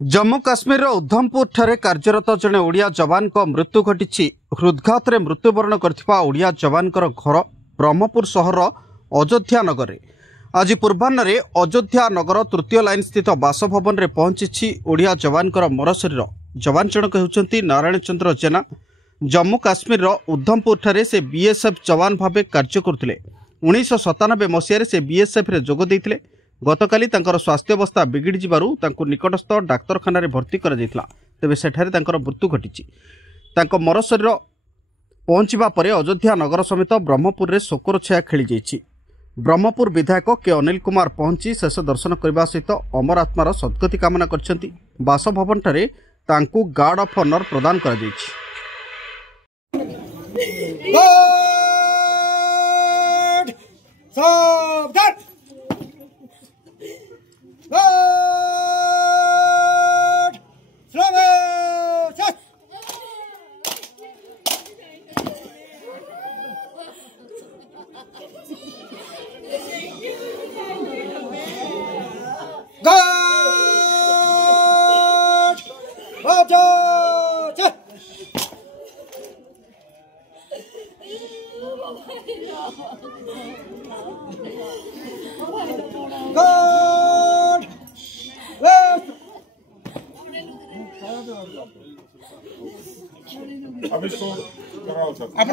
जम्मू काश्मीर उधमपुर ठारे कार्यरत जड़े ओडिया जवान को मृत्यु घटी। हृदघात मृत्युवरण कर जवान घर ब्रह्मपुर सहर अयोध्या नगर। आज पूर्वाह्न अयोध्या नगर तृतीय लाइन स्थित बासभवन में पहुंची ओडिया जवान मरशरीर। जवान जनक होती नारायण चंद्र जेना। जम्मू काश्मीर उधमपुर ठारे से बीएसएफ जवान भाव कार्य करते 1997 मसीह से बीएसएफ रे जोग देइथिले। गतकाली तांकर स्वास्थ्य अवस्था बिगिड़ जिबारु तांको निकटस्थ डाक्तरखाना भर्ती करा जायतिला। तेबे सेठारे तांकर मृत्यु घटिछि। तांको मरशरीर पहुंचवा परे अयोध्या नगर समेत ब्रह्मपुर रे शोकर छाया खेली जाइछि। ब्रह्मपुर विधायक के अनिल कुमार पहुंची शेष दर्शन करने सहित अमर आत्मार सद्गति कामना करछन्ति। बासभवन ठारे तांको गार्ड ऑफ ऑनर प्रदान करा जाइछि। आप